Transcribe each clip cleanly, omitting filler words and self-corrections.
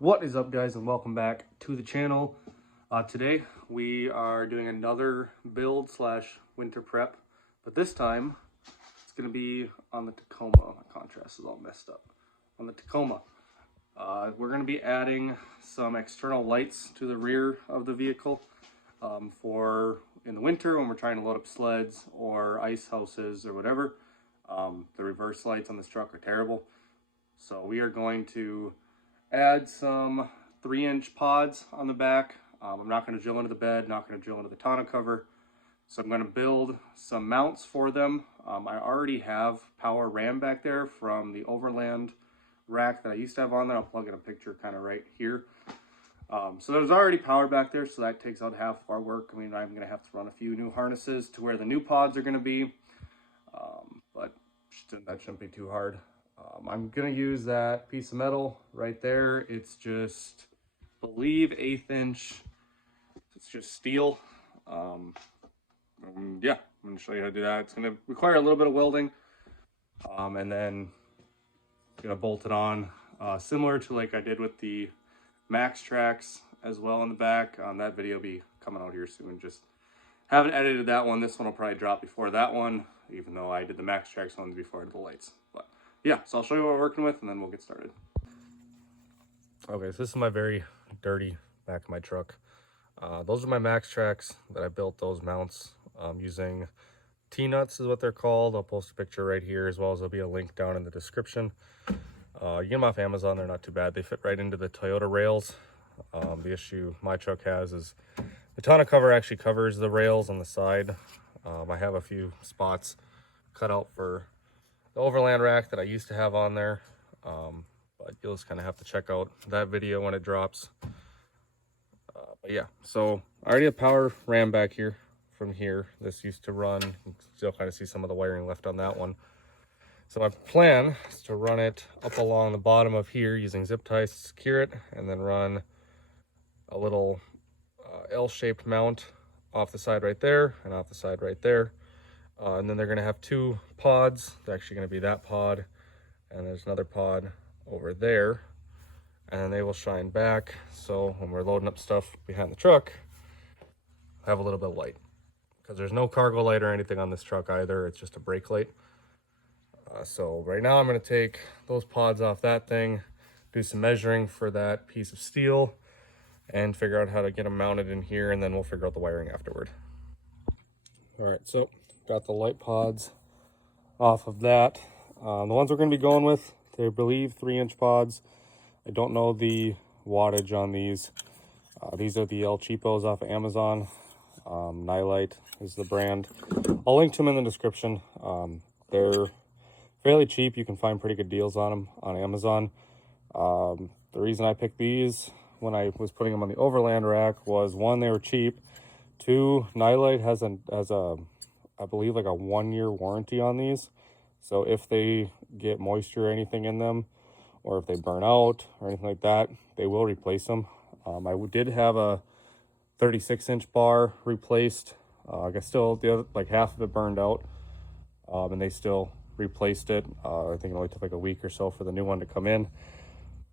What is up, guys, and welcome back to the channel. Today we are doing another build slash winter prep, but this time it's going to be on the Tacoma. My contrast is all messed up. On the Tacoma, we're going to be adding some external lights to the rear of the vehicle for in the winter when we're trying to load up sleds or ice houses or whatever. The reverse lights on this truck are terrible, so we are going to add some 3-inch pods on the back. I'm not going to drill into the bed, not going to drill into the tonneau cover. So I'm going to build some mounts for them. I already have power ram back there from the Overland rack that I used to have on there. I'll plug in a picture kind of right here. So there's already power back there, so that takes out half of our work. I mean, I'm going to have to run a few new harnesses to where the new pods are going to be, but that shouldn't be too hard. I'm going to use that piece of metal right there. It's just, I believe, 1/8 inch. It's just steel. Yeah, I'm going to show you how to do that. It's going to require a little bit of welding. And then I'm going to bolt it on similar to like I did with the MaxTrax as well in the back. That video will be coming out here soon. Just haven't edited that one. This one will probably drop before that one, even though I did the MaxTrax ones before I did the lights. But yeah, so I'll show you what we're working with and then we'll get started. Okay, so this is my very dirty back of my truck. Those are my MaxTrax that I built those mounts using T-nuts is what they're called. I'll post a picture right here, as well as there'll be a link down in the description. You get them off Amazon, they're not too bad. They fit right into the Toyota rails. The issue my truck has is the tonneau cover actually covers the rails on the side. I have a few spots cut out for the Overland rack that I used to have on there, but you'll just kind of have to check out that video when it drops. But yeah, so I already have power ran back here from here. This used to run, you can still kind of see some of the wiring left on that one. So my plan is to run it up along the bottom of here using zip ties to secure it, and then run a little L-shaped mount off the side right there and off the side right there. And then they're going to have 2 pods. They're actually going to be that pod, and there's another pod over there, and they will shine back. So when we're loading up stuff behind the truck, have a little bit of light, because there's no cargo light or anything on this truck either. It's just a brake light. So right now I'm going to take those pods off that thing, do some measuring for that piece of steel, and figure out how to get them mounted in here, and then we'll figure out the wiring afterward. All right, so got the light pods off of that. The ones we're going to be going with, they believe 3-inch pods. I don't know the wattage on these. These are the El Cheapos off of Amazon. Nylite is the brand. I'll link to them in the description. They're fairly cheap. You can find pretty good deals on them on Amazon. The reason I picked these when I was putting them on the Overland rack was, 1, they were cheap. 2, Nylite has a I believe like a 1-year warranty on these. So if they get moisture or anything in them, or if they burn out or anything like that, they will replace them. I did have a 36-inch bar replaced. I guess still the other, like half of it burned out, and they still replaced it. I think it only took like a week or so for the new one to come in.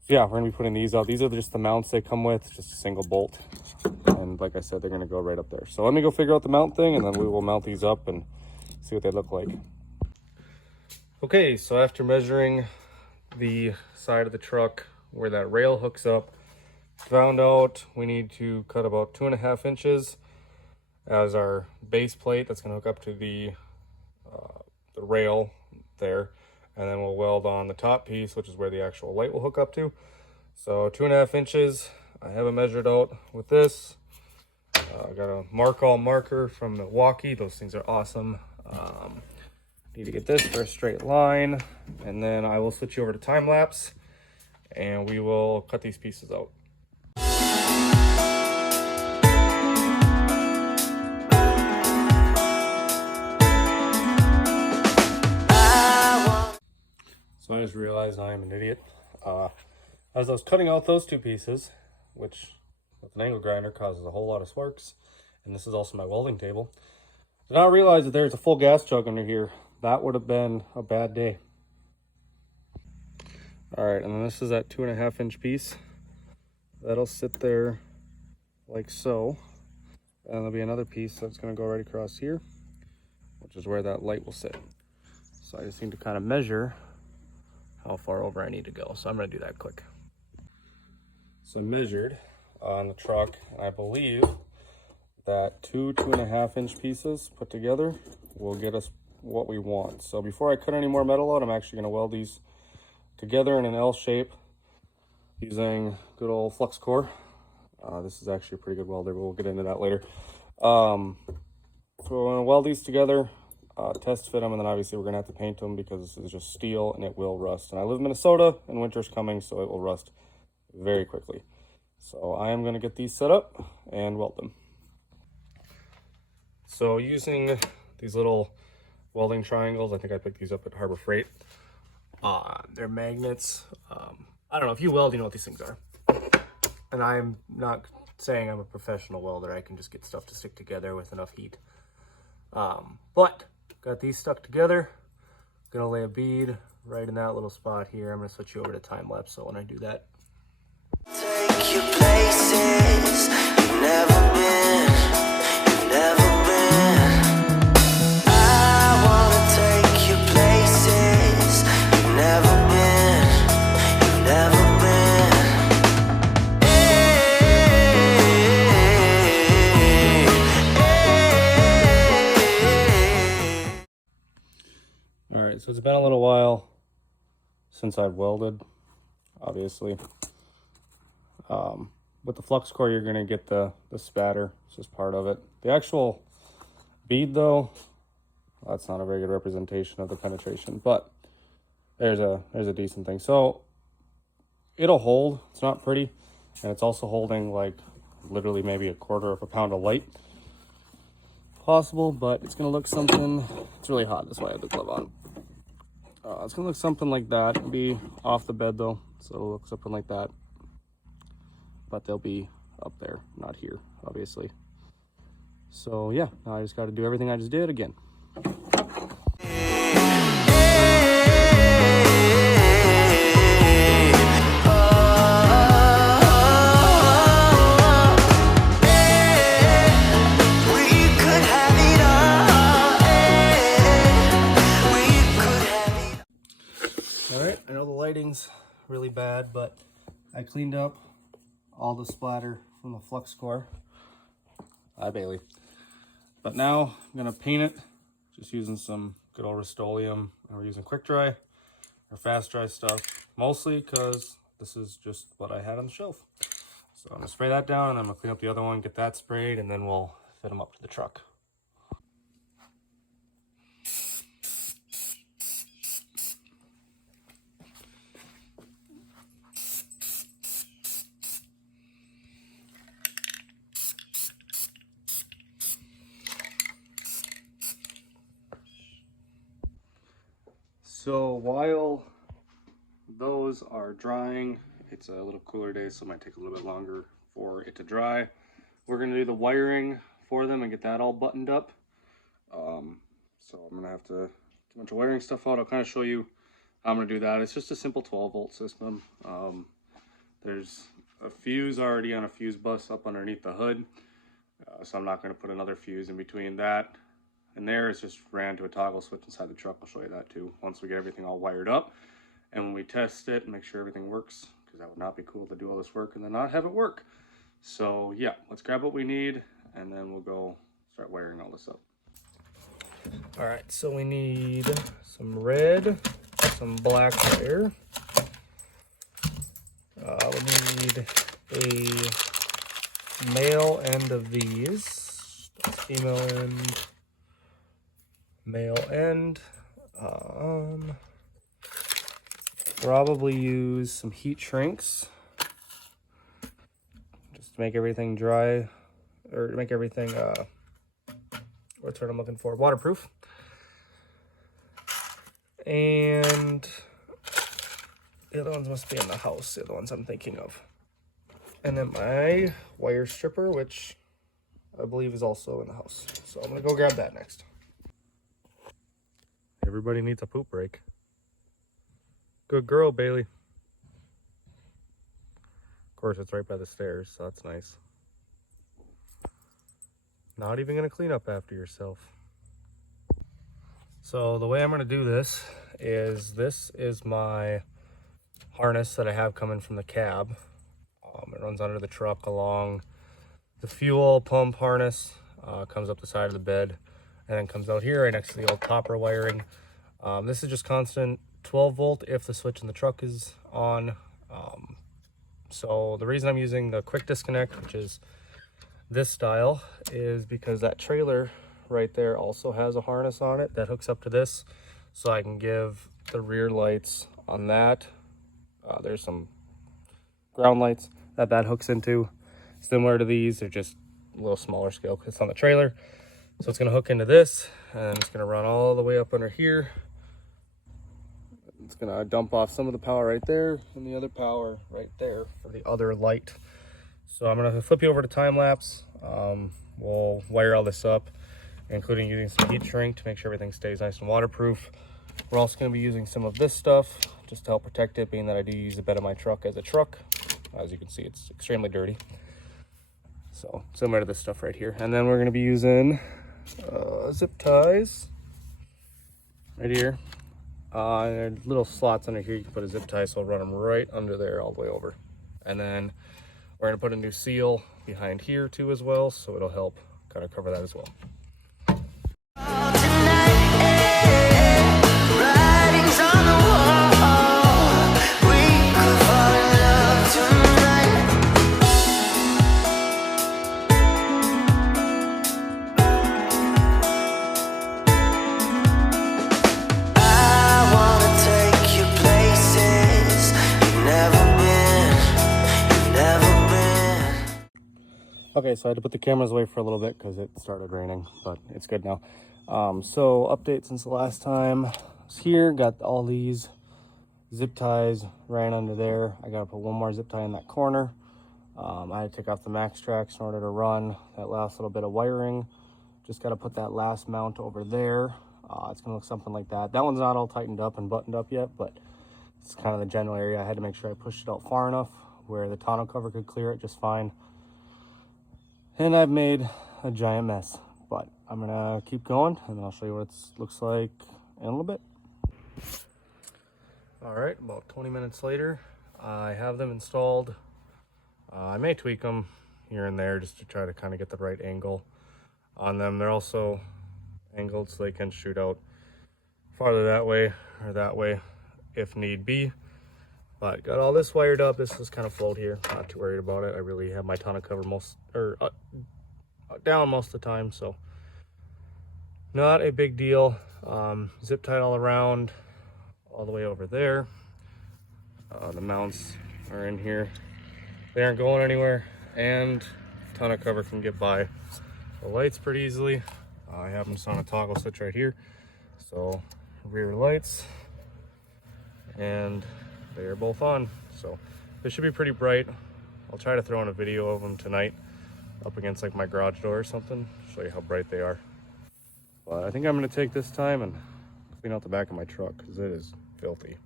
So yeah, we're gonna be putting these out. These are just the mounts they come with, just a single bolt. And like I said, they're gonna go right up there. So let me go figure out the mount thing, and then we will mount these up and see what they look like. Okay, so after measuring the side of the truck where that rail hooks up, found out we need to cut about 2.5 inches as our base plate that's gonna hook up to the rail there. And then we'll weld on the top piece, which is where the actual light will hook up to. So 2.5 inches, I have it measured out with this. I got a Markall marker from Milwaukee. Those things are awesome. Need to get this for a straight line, and then I will switch you over to time lapse, and we will cut these pieces out. So I just realized I am an idiot. As I was cutting out those 2 pieces, which with an angle grinder causes a whole lot of sparks, and this is also my welding table, did not realize that there's a full gas jug under here. That would have been a bad day. All right, and then this is that 2.5 inch piece. That'll sit there like so. And there'll be another piece that's going to go right across here, which is where that light will sit. So I just need to kind of measure how far over I need to go. So I'm going to do that quick. So I measured on the truck, and I believe that 2.5 inch pieces put together will get us what we want. So before I cut any more metal out, I'm actually going to weld these together in an L shape using good old flux core. This is actually a pretty good welder, but we'll get into that later. So we're going to weld these together, test fit them, and then obviously we're going to have to paint them because this is just steel and it will rust. And I live in Minnesota and winter's coming, so it will rust very quickly. So I am going to get these set up and weld them. So using these little welding triangles, I think I picked these up at Harbor Freight. They're magnets. I don't know, if you weld, you know what these things are. And I'm not saying I'm a professional welder. I can just get stuff to stick together with enough heat. But got these stuck together. Gonna lay a bead right in that little spot here. I'm gonna switch you over to time lapse, so when I do that. Take you places you've never been, you've never been. I wanna take you places you've never been, you've never been. All right, so it's been a little while since I've welded, obviously. With the flux core, you're gonna get the spatter. It's just part of it. The actual bead, though, that's not a very good representation of the penetration, but there's a decent thing. So it'll hold. It's not pretty, and it's also holding like literally maybe 1/4 pound of light possible, but it's gonna look something. It's really hot, that's why I have the glove on. It's gonna look something like that. It'll be off the bed though, so it'll look something like that. But they'll be up there, not here, obviously. So yeah, now I just got to do everything I just did again. All right, I know the lighting's really bad, but I cleaned up all the splatter from the flux core. Hi, Bailey. But now I'm gonna paint it just using some good old Rust-Oleum. And we're using quick dry or fast dry stuff, mostly because this is just what I had on the shelf. So I'm gonna spray that down, and then I'm gonna clean up the other one, get that sprayed, and then we'll fit them up to the truck. So while those are drying, it's a little cooler day, so it might take a little bit longer for it to dry. We're going to do the wiring for them and get that all buttoned up. So I'm going to have to get a bunch of wiring stuff out. I'll kind of show you how I'm going to do that. It's just a simple 12-volt system. There's a fuse already on a fuse bus up underneath the hood, so I'm not going to put another fuse in between that. And there it's just ran to a toggle switch inside the truck. I'll show you that too once we get everything all wired up. And when we test it and make sure everything works, because that would not be cool to do all this work and then not have it work. So yeah, let's grab what we need and then we'll go start wiring all this up. All right, so we need some red, some black wire. We need a male end of these, that's female end. Male end. Probably use some heat shrinks just to make everything dry, or to make everything what's what I'm looking for, waterproof. And the other ones must be in the house, the other ones I'm thinking of. And then my wire stripper, which I believe is also in the house, so I'm gonna go grab that next. Everybody needs a poop break. Good girl, Bailey. Of course, it's right by the stairs, so that's nice. Not even gonna clean up after yourself. So the way I'm gonna do this is my harness that I have coming from the cab. It runs under the truck along the fuel pump harness, comes up the side of the bed, and then comes out here right next to the old copper wiring. This is just constant 12 volt if the switch in the truck is on. So the reason I'm using the quick disconnect, which is this style, is because that trailer right there also has a harness on it that hooks up to this, so I can give the rear lights on that. There's some ground lights that hooks into, similar to these. They're just a little smaller scale because it's on the trailer. So it's going to hook into this, and it's going to run all the way up under here. It's going to dump off some of the power right there and the other power right there for the other light. So I'm going to flip you over to time lapse. We'll wire all this up, including using some heat shrink to make sure everything stays nice and waterproof. We're also going to be using some of this stuff just to help protect it, being that I do use the bed of my truck as a truck. As you can see, it's extremely dirty. So similar to this stuff right here. And then we're going to be using zip ties right here. Little slots under here, you can put a zip tie, so I'll run them right under there all the way over. And then we're going to put a new seal behind here too as well, so it'll help kind of cover that as well. Writings on the wall, we could fall in love tonight. I wanna take you places you've never been. Okay, so I had to put the cameras away for a little bit because it started raining, but it's good now. So update since the last time I was here, got all these zip ties ran under there. I gotta put one more zip tie in that corner. I had to take off the max tracks in order to run that last little bit of wiring. Just gotta put that last mount over there. It's gonna look something like that. That one's not all tightened up and buttoned up yet, but it's kind of the general area. I had to make sure I pushed it out far enough where the tonneau cover could clear it just fine. And I've made a giant mess, but I'm gonna keep going and I'll show you what it looks like in a little bit. All right, about 20 minutes later, I have them installed. I may tweak them here and there just to try to kind of get the right angle on them. They're also angled so they can shoot out farther that way or that way if need be. But got all this wired up. This is kind of float here. Not too worried about it. I really have my tonneau cover down most of the time, so not a big deal. Zip tied all around, all the way over there. The mounts are in here. They aren't going anywhere, and tonneau cover can get by the lights pretty easily. I have them just on a toggle switch right here. So rear lights, and they are both on, so they should be pretty bright. I'll try to throw in a video of them tonight up against like my garage door or something, show you how bright they are. But I think I'm going to take this time and clean out the back of my truck because it is filthy.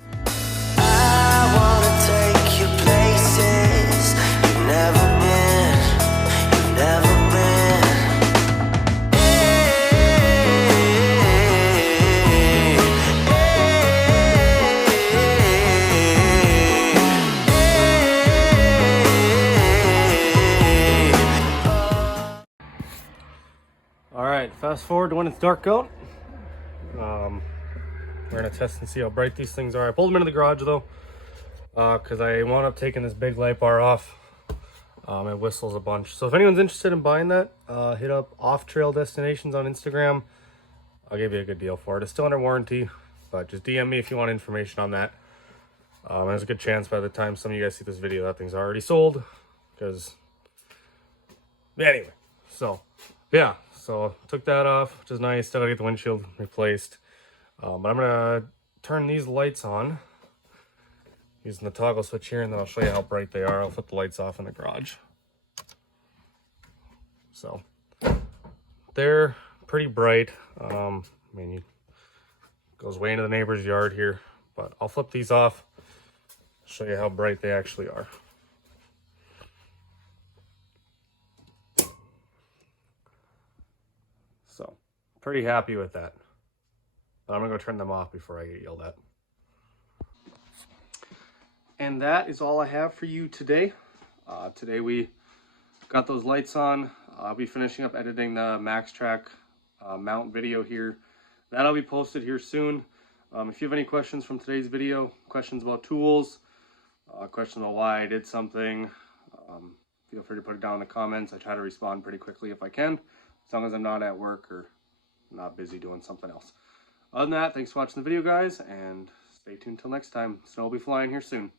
I wanna take you places you've never been, you've never been. All right, fast forward to when it's dark out. We're gonna test and see how bright these things are. I pulled them into the garage though, because I wound up taking this big light bar off. It whistles a bunch. So if anyone's interested in buying that, hit up Off Trail Destinations on Instagram. I'll give you a good deal for it. It's still under warranty, but just DM me if you want information on that. There's a good chance by the time some of you guys see this video, that thing's already sold. Because, anyway, so yeah, so took that off, which is nice. Still gotta get the windshield replaced. But I'm gonna turn these lights on using the toggle switch here, and then I'll show you how bright they are. I'll flip the lights off in the garage. So they're pretty bright. I mean, it goes way into the neighbor's yard here, but I'll flip these off, show you how bright they actually are. So, pretty happy with that. But I'm gonna go turn them off before I get yelled at. And that is all I have for you today. Today we got those lights on. I'll be finishing up editing the MaxTrack mount video here. That'll be posted here soon. If you have any questions from today's video, questions about tools, questions about why I did something, feel free to put it down in the comments. I try to respond pretty quickly if I can, as long as I'm not at work or not busy doing something else. Other than that, thanks for watching the video, guys, and stay tuned till next time. Snow will be flying here soon.